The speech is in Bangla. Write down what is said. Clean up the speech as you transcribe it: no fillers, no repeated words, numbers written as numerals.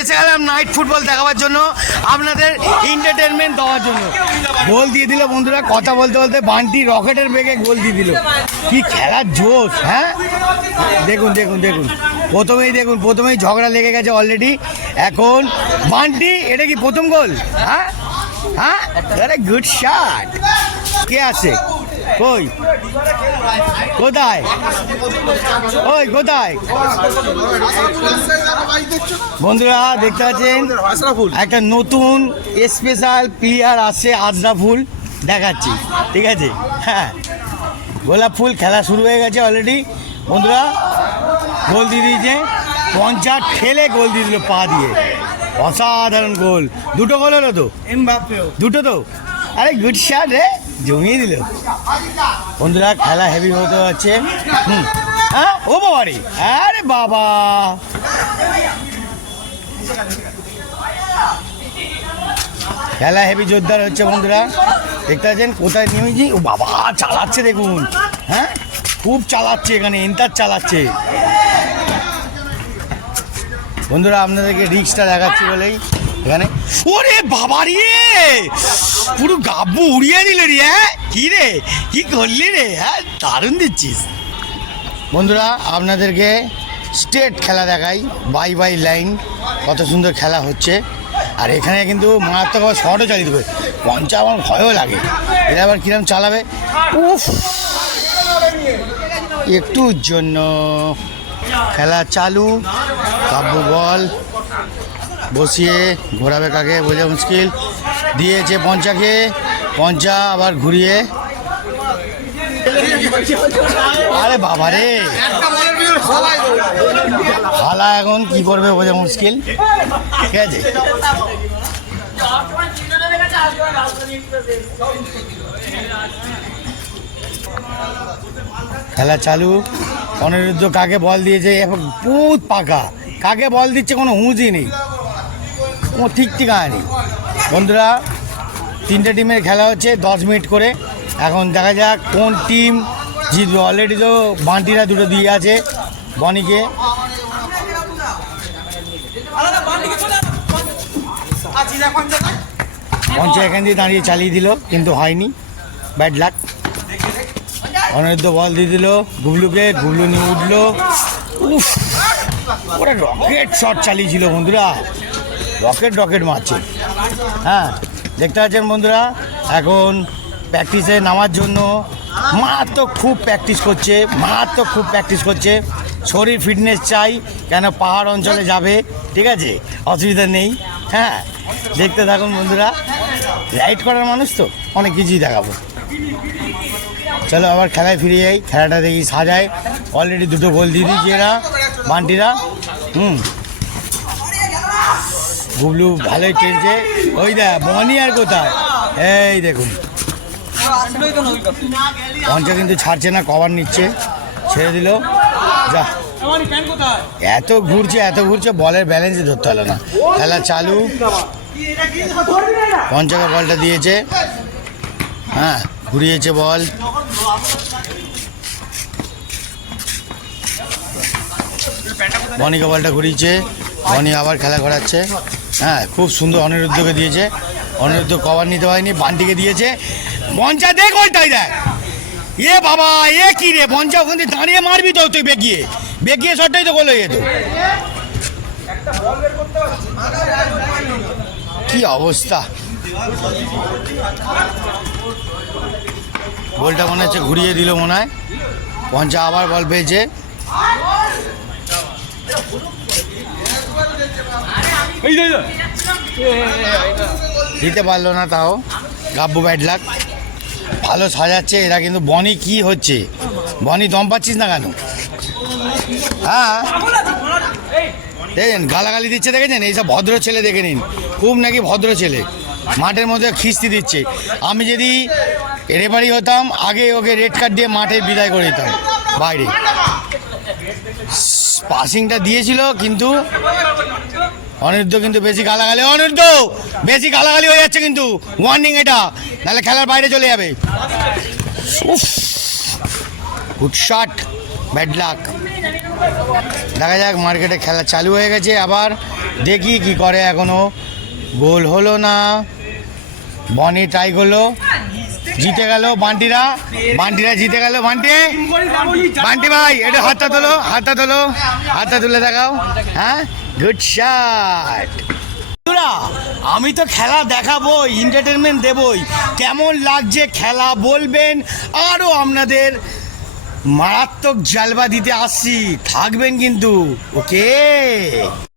এসে গেলাম নাইট ফুটবল দেখাবার জন্য, আপনাদের এন্টারটেনমেন্ট দেওয়ার জন্য। গোল দিয়ে দিল বন্ধুরা, কথা বলতে বলতে বান্টি রকেটের বেগে গোল দিয়ে দিল। কি খেলার জোশ! হ্যাঁ, দেখুন দেখুন দেখুন, প্রথমেই ঝগড়া লেগে গেছে অলরেডি। এখন বান্টি, এটা কি প্রথম গোল? হ্যাঁ হ্যাঁ, আরে গুড শট। কে আছে? কই, কোথায়? ওই কোথায়? বন্ধুরা দেখতে পাচ্ছেন একটা নতুন স্পেশাল প্লেয়ার আসছে, আজরাফুল। দেখাচ্ছি, ঠিক আছে? হ্যাঁ, গোলাপ ফুল খেলা শুরু হয়ে গেছে অলরেডি। বন্ধুরা গোল দিয়ে দিয়েছে, 50 ঠেলে গোল দিয়ে দিল পা দিয়ে। অসাধারণ গোল, দুটো গোল হলো তো, দুটো তো। আরে গুড শট রে, জমিয়ে দিল। বন্ধুরা খেলা হেভি হতে যাচ্ছে। হ্যাঁ, ও বাবা রে, আরে বাবা, খেলা হেভি জোরদার হচ্ছে বন্ধুরা। দেখতে পাচ্ছেন কোথায় নেমেছি। ও বাবা, চালাচ্ছে দেখুন। হ্যাঁ, খুব চালাচ্ছে, এখানে এন্টার চালাচ্ছে। বন্ধুরা আপনাদেরকে রিক্সটা দেখাচ্ছি বলেই এখানে। ওরে বাবা রে, পুরো গাব্বু উড়িয়ে দিল রে। হ্যাঁ, কি রে, কি করলি রে? হ্যাঁ, দারুণ দিচ্ছিস। বন্ধুরা আপনাদেরকে স্টেট খেলা দেখাই, বাই বাই লাইন। কত সুন্দর খেলা হচ্ছে। আর এখানে কিন্তু মারাত্মক শটও চালিয়ে দেবে। 50 আমার ভয়ও লাগে, এটা আবার কিরম চালাবে। উফ, একটুর জন্য খেলা চালু। কাব্য বল বসিয়ে ঘোরাবে কাকে বোঝা মুশকিল। দিয়েছে পঞ্চাকে, পঞ্চা আবার ঘুরিয়ে। আরে বাবা রে, খেলা এখন কি করবে বোঝা মুশকিল। ঠিক আছে, খেলা চালু। অনিরুদ্ধ কাকে বল দিয়েছে, বহুত পাকা, কাকে বল দিচ্ছে কোনো হুঁজই নেই, কোনো ঠিক ঠিকানা নেই। বন্ধুরা 3টে টিমের খেলা হচ্ছে 10 মিনিট করে। এখন দেখা যাক কোন টিম জিতবে। অলরেডি তো বান্টিরা দুটো দিয়ে আছে বনিকে। পঞ্চা এখান দিয়ে দাঁড়িয়ে চালিয়ে দিল, কিন্তু হয়নি, ব্যাড লাক। অনিরুদ্ধ বল দিয়ে দিল গুবলুকে, গুবলু নিয়ে উঠলো। উফ, ওরা রকেট শট চালিয়েছিল বন্ধুরা, রকেট মারছে। হ্যাঁ, দেখতে পাচ্ছেন বন্ধুরা, এখন প্র্যাকটিসে নামার জন্য মারাত্মক খুব প্র্যাকটিস করছে। শরীর ফিটনেস চাই, কেন পাহাড় অঞ্চলে যাবে। ঠিক আছে, অসুবিধা নেই। হ্যাঁ, দেখতে থাকুন বন্ধুরা, রাইড করার মানুষ তো অনেক কিছুই দেখাবো। চলো আবার খেলায় ফিরে যাই, খেলাটা দেখি সাজায়। অলরেডি 2টো গোল দিয়ে দিয়েছে এরা, বান্টিরা। গুবলু ভালোই টেনছে। ওই দেখ বনি আর কোথায়, এই দেখুন। পঞ্চা কিন্তু ছাড়ছে না, কভার নিচ্ছে, ছেড়ে দিল। যা, এত ঘুরছে, বলের ব্যালেন্সই ধরতে হলো না। খেলা চালু, পঞ্চাকে বলটা দিয়েছে। হ্যাঁ, ঘুরিয়েছে বল। বনিকে বলটা ঘুরিয়েছে, বনি আবার খেলা ঘোরাচ্ছে। হ্যাঁ, খুব সুন্দর অনিরুদ্ধকে দিয়েছে, অনিরুদ্ধ কভার নিতে পারেনি, বান্টিকে দিয়েছে। পঞ্চা দেখ, ওইটাই দেখ। এ বাবা, এ কি রে, পঞ্চা ওখান থেকে দাঁড়িয়ে মারবি তো তুই, বেগিয়ে শটটাই তো গোল হয়ে যেত। কি অবস্থা, বলটা মনে হচ্ছে ঘুরিয়ে দিল মনে হয়। পঞ্চা আবার বল পেয়েছে। দিতে পারলো না, তাও গাব্বু ব্যাড লাক। ভালো সাজাচ্ছে এরা, কিন্তু বনি কি হচ্ছে, বনি দম পাচ্ছিস না কেন? হ্যাঁ, দেখেন গালাগালি দিচ্ছে, দেখেছেন? এইসব ভদ্র ছেলে দেখে নিন, খুব নাকি ভদ্র ছেলে, মাঠের মধ্যে খিস্তি দিচ্ছে। আমি যদি রেফারি হতাম, আগে ওকে রেড কার্ড দিয়ে মাঠে বিদায় করে দিতাম বাইরে। পাসিংটা দিয়েছিল, কিন্তু অনিরুদ্ধ কিন্তু বেশি গালাগালি হয়ে যাচ্ছে, কিন্তু ওয়ার্নিং এটা, নাহলে খেলার বাইরে চলে যাবে। Good shot, bad luck. দেখা যাক, মার্কেটে খেলা চালু হয়ে গেছে আবার। দেখি কি করে এখনো। গোল হলো না, বনি ট্রাই করলো, জিতে গেল বান্টিরা, বান্টিরা জিতে গেল। বান্টি, বান্টি ভাই এটা হাতটা তোলো, হাতটা তোলো, হাতটা তুলে দেখাও। হ্যাঁ, গুড শট। আমি তো খেলা দেখাবো, এন্টারটেনমেন্ট দেবই, কেমন লাগছে খেলা বলবেন। আরও আপনাদের মারাত্মক জালবা দিতে আসছি, থাকবেন কিন্তু। ওকে।